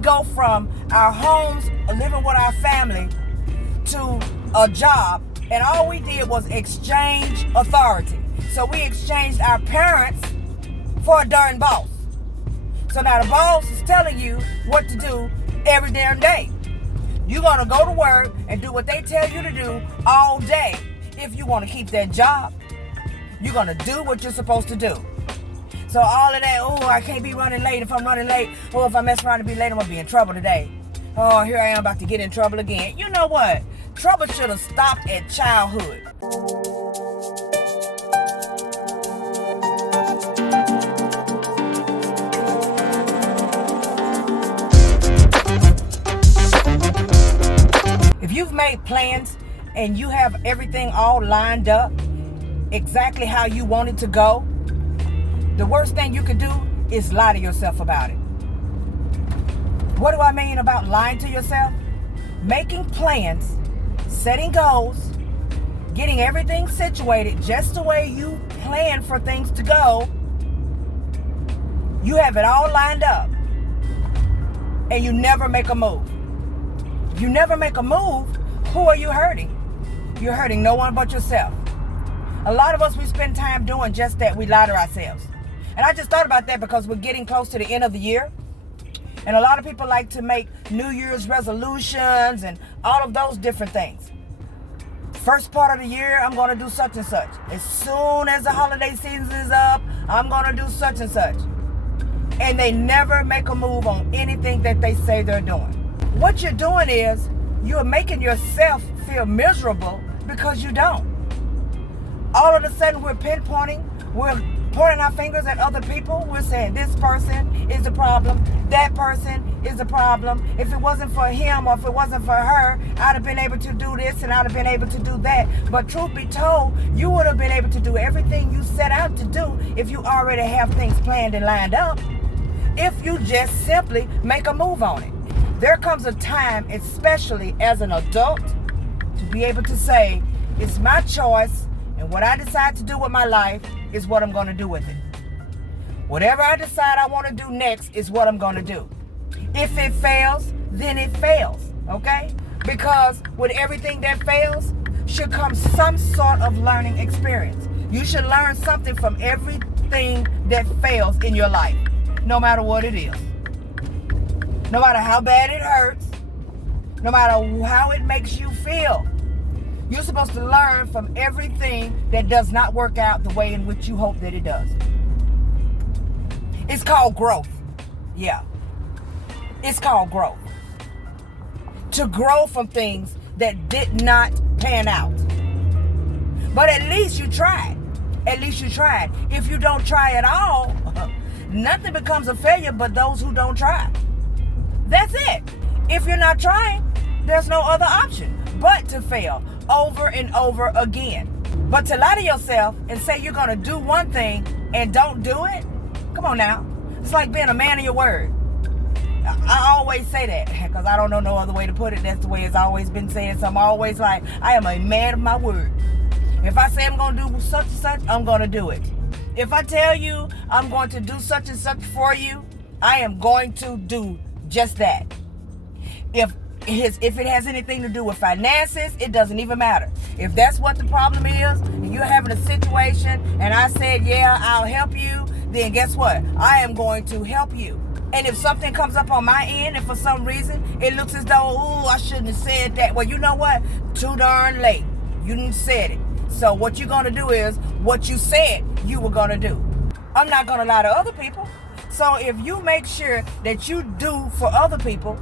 go from our homes, living with our family, to a job, and all we did was exchange authority. So we exchanged our parents for a darn boss. So now the boss is telling you what to do every damn day. You're going to go to work and do what they tell you to do all day. If you want to keep that job, you're going to do what you're supposed to do. So all of that, oh, I can't be running late. If I'm running late, or if I mess around and be late, I'm going to be in trouble today. Oh, here I am about to get in trouble again. You know what? Trouble should have stopped at childhood. If you've made plans and you have everything all lined up exactly how you want it to go, the worst thing you can do is lie to yourself about it. What do I mean about lying to yourself? Making plans, setting goals, getting everything situated just the way you plan for things to go. You have it all lined up and you never make a move. You never make a move, who are you hurting? You're hurting no one but yourself. A lot of us, we spend time doing just that. We lie to ourselves. And I just thought about that because we're getting close to the end of the year. And a lot of people like to make New Year's resolutions and all of those different things. First part of the year, I'm going to do such and such. As soon as the holiday season is up, I'm going to do such and such. And they never make a move on anything that they say they're doing. What you're doing is you're making yourself feel miserable because you don't. All of a sudden, we're pinpointing, we're pointing our fingers at other people. We're saying this person is the problem, that person is the problem. If it wasn't for him or if it wasn't for her, I'd have been able to do this and I'd have been able to do that. But truth be told, you would have been able to do everything you set out to do if you already have things planned and lined up, if you just simply make a move on it. There comes a time, especially as an adult, to be able to say, it's my choice, and what I decide to do with my life is what I'm going to do with it. Whatever I decide I want to do next is what I'm going to do. If it fails, then it fails, okay? Because with everything that fails should come some sort of learning experience. You should learn something from everything that fails in your life, no matter what it is. No matter how bad it hurts, no matter how it makes you feel. You're supposed to learn from everything that does not work out the way in which you hope that it does. It's called growth. Yeah. It's called growth. To grow from things that did not pan out. But at least you tried. At least you tried. If you don't try at all, nothing becomes a failure but those who don't try. That's it. If you're not trying, there's no other option but to fail over and over again. But to lie to yourself and say you're going to do one thing and don't do it, come on now. It's like being a man of your word. I always say that because I don't know no other way to put it. That's the way it's always been said. So I'm always like, I am a man of my word. If I say I'm going to do such and such, I'm going to do it. If I tell you I'm going to do such and such for you, I am going to do just that. If it has anything to do with finances, it doesn't even matter. If that's what the problem is, and you're having a situation, and I said, yeah, I'll help you, then guess what? I am going to help you. And if something comes up on my end, and for some reason, it looks as though, ooh, I shouldn't have said that. Well, you know what? Too darn late. You didn't said it. So what you're going to do is what you said you were going to do. I'm not going to lie to other people. So if you make sure that you do for other people,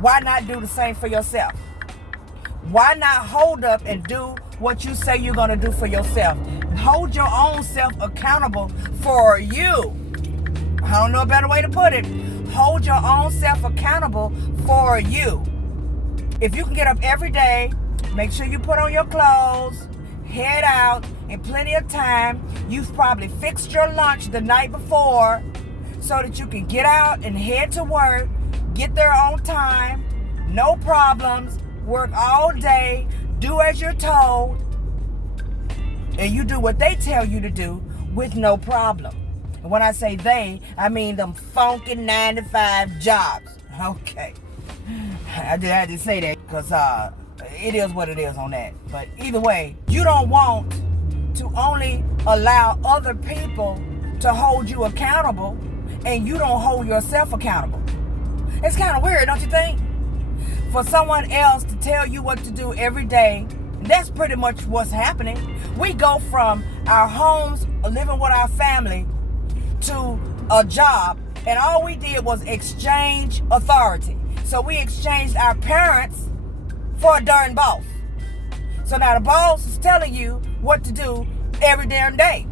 why not do the same for yourself? Why not hold up and do what you say you're going to do for yourself? Hold your own self accountable for you. I don't know a better way to put it. Hold your own self accountable for you. If you can get up every day, make sure you put on your clothes, head out in plenty of time. You've probably fixed your lunch the night before so that you can get out and head to work, get there on time, no problems, work all day, do as you're told, and you do what they tell you to do with no problem. And when I say they, I mean them funky 9-to-5 jobs, Okay. I just had to say that because it is what it is on that. But either way, you don't want to only allow other people to hold you accountable and you don't hold yourself accountable. It's kind of weird, don't you think? For someone else to tell you what to do every day, that's pretty much what's happening. We go from our homes, living with our family, to a job, and all we did was exchange authority. So we exchanged our parents for a darn boss. So now the boss is telling you what to do every damn day.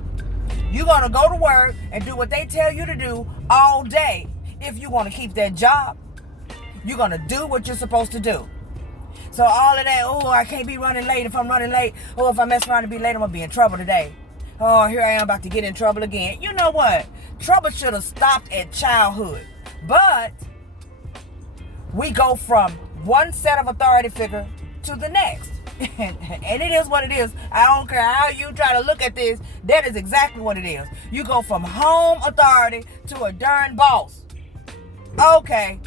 You're going to go to work and do what they tell you to do all day. If you want to keep that job, you're going to do what you're supposed to do. So all of that, oh, I can't be running late. If I'm running late, oh, if I mess around and be late, I'm going to be in trouble today. Oh, here I am about to get in trouble again. You know what? Trouble should have stopped at childhood. But we go from one set of authority figure to the next. And it is what it is. I don't care how you try to look at this. That is exactly what it is. You go from home authority to a darn boss. Okay.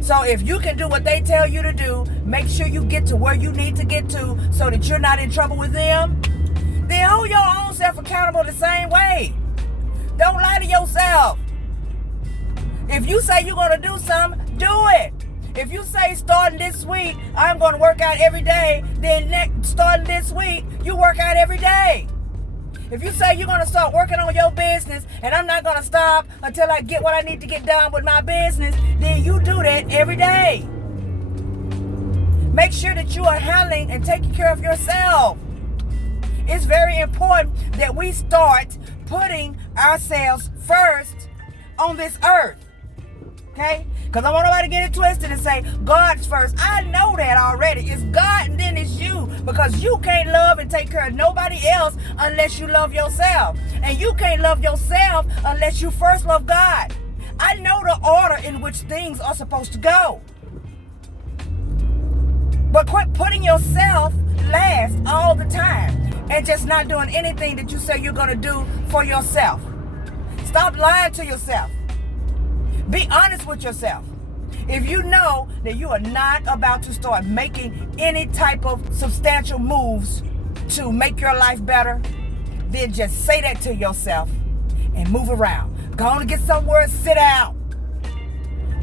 So if you can do what they tell you to do, make sure you get to where you need to get to so that you're not in trouble with them, then hold your own self accountable the same way. Don't lie to yourself. If you say you're going to do something, do it. If you say starting this week, I'm going to work out every day, then starting this week, you work out every day. If you say you're going to start working on your business and I'm not going to stop until I get what I need to get done with my business, then you do that every day. Make sure that you are handling and taking care of yourself. It's very important that we start putting ourselves first on this earth. Okay? Because I want nobody to get it twisted and say, God's first. I know that already. It's God and then it's you. Because you can't love and take care of nobody else unless you love yourself. And you can't love yourself unless you first love God. I know the order in which things are supposed to go. But quit putting yourself last all the time and just not doing anything that you say you're going to do for yourself. Stop lying to yourself. Be honest with yourself. If you know that you are not about to start making any type of substantial moves to make your life better, then just say that to yourself and move around. Go on and get somewhere and sit down.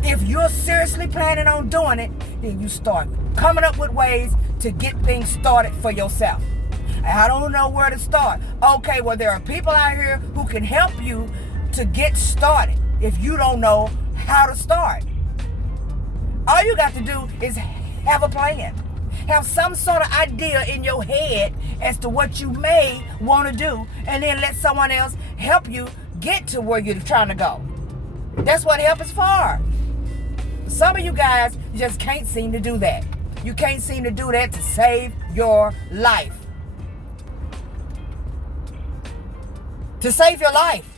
If you're seriously planning on doing it, then you start coming up with ways to get things started for yourself. I don't know where to start. Okay, well, there are people out here who can help you to get started if you don't know how to start. All you got to do is have a plan. Have some sort of idea in your head as to what you may want to do, and then let someone else help you get to where you're trying to go. That's what help is for. Some of you guys just can't seem to do that. You can't seem to do that to save your life. To save your life.